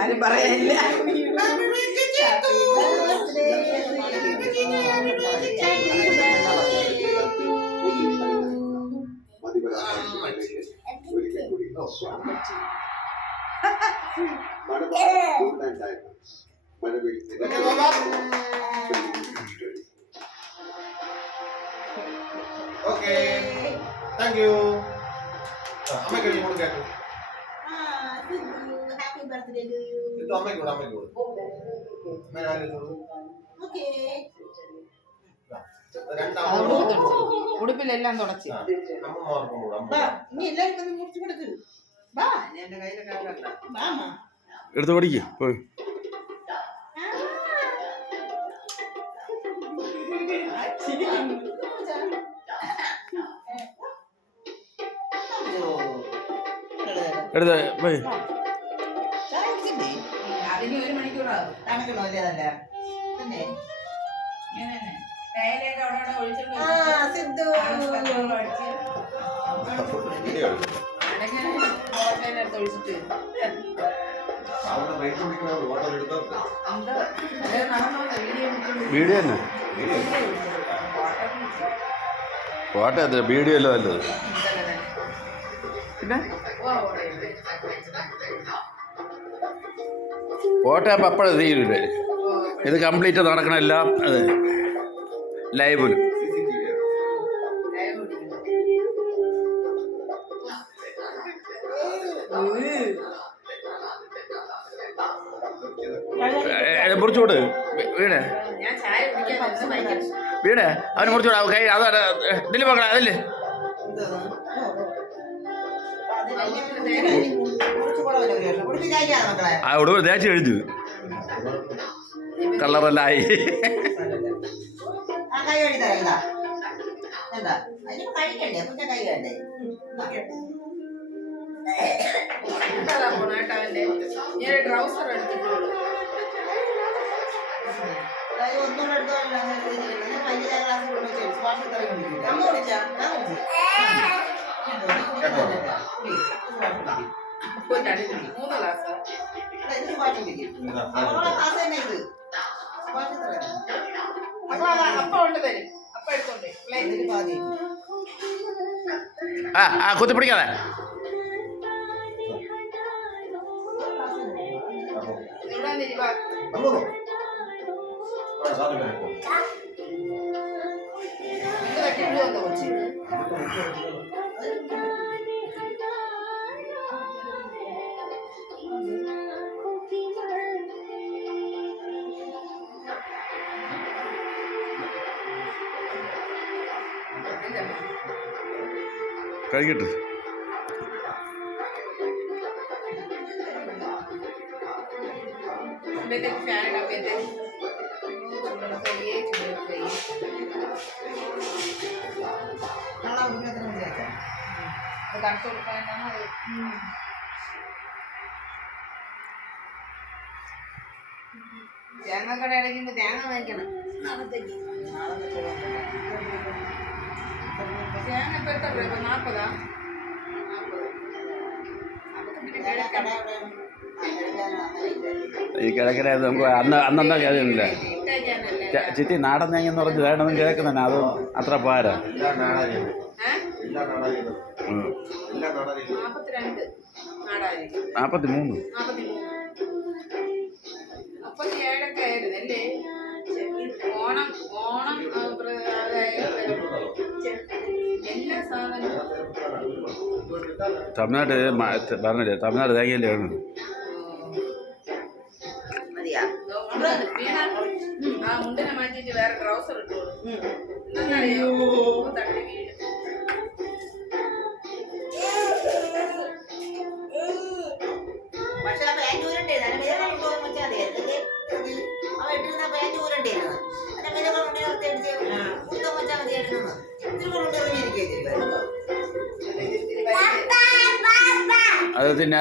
ആരും പറയാനില്ല. Okay, thank you. അമ്മയ്ക്ക് കൊടുക്കാം. Happy birthday to you. ഇത് അമ്മയ്ക്ക് കൊടു, അമ്മയ്ക്ക് കൊടു. അമ്മ ഞാനും കൊടു. Okay. ഉടുപ്പിലെല്ലാം തുടച്ച് ഇനി എല്ലാരും വന്ന് മുറിച്ചു കൊടുക്ക്. വാ, എന്റെ കയ്യിലൊക്കെ വാ. എടുത്ത് പഠിക്ക് പോയി. എടുത്ത് പോയി. അതിന് 1 മണിക്കൂറാകും. തണുക്കണോ അല്ലേ? അതല്ല തന്നെ സിദ്ധു വീഡിയോ തന്നെ ഫോട്ടോ എത്ര വീഡിയോ അല്ലോ നല്ലത്. പിന്നെ ഫോട്ടോ അപ്പം അപ്പോഴേ തീരൂല്ലേ. ഇത് കംപ്ലീറ്റ് നടക്കണമെല്ലാം അതെ ലൈവില്. മുറിച്ചുകൂട് വീണേ വീണേ അവന് മുറിച്ചുകൂടാ കൈ അതാണ് ഇതില് പോകണം അതില് ആ ഉടവ് തേച്ച് കഴിഞ്ഞു കളറെല്ലായി. ട്രൗസർ എടുത്തിട്ടുള്ളൂ. ആ കുത്തിപ്പിടിക്കാതെ കഴിക്കട്ടെ. തേങ്ങക്കട അടയ്ക്കുമ്പോ തേങ്ങ വാങ്ങിക്കണം. തേങ്ങ ഇപ്പൊ എത്ര രൂപ? 40. ഈ കിഴക്കിനെ നമുക്ക് അന്നെന്താ കാര്യമില്ല. ചിത്തി നാടൻ തേങ്ങ എന്ന് പറഞ്ഞ് വേണമെന്ന് കേൾക്കുന്നതന്നെ അത് അത്ര പോരാ. 43 37 ആയിരുന്നല്ലേ ഓണം എല്ലാ സാധനവും തമിഴ്നാട് പറഞ്ഞില്ലേ, തമിഴ്നാട് തേങ്ങയല്ലേ ആണ്. ആ മുണ്ടിനെ മാറ്റിട്ട് വേറെ ട്രൗസർ ഇട്ടോളൂ. തട്ടി വീഴും. പക്ഷെ പാൻറ് ഊരണ്ടേന്ന് അവ ഇട്ടിരുന്ന പാൻറ് ഊരണ്ടേന്ന് അത് തിന്നെ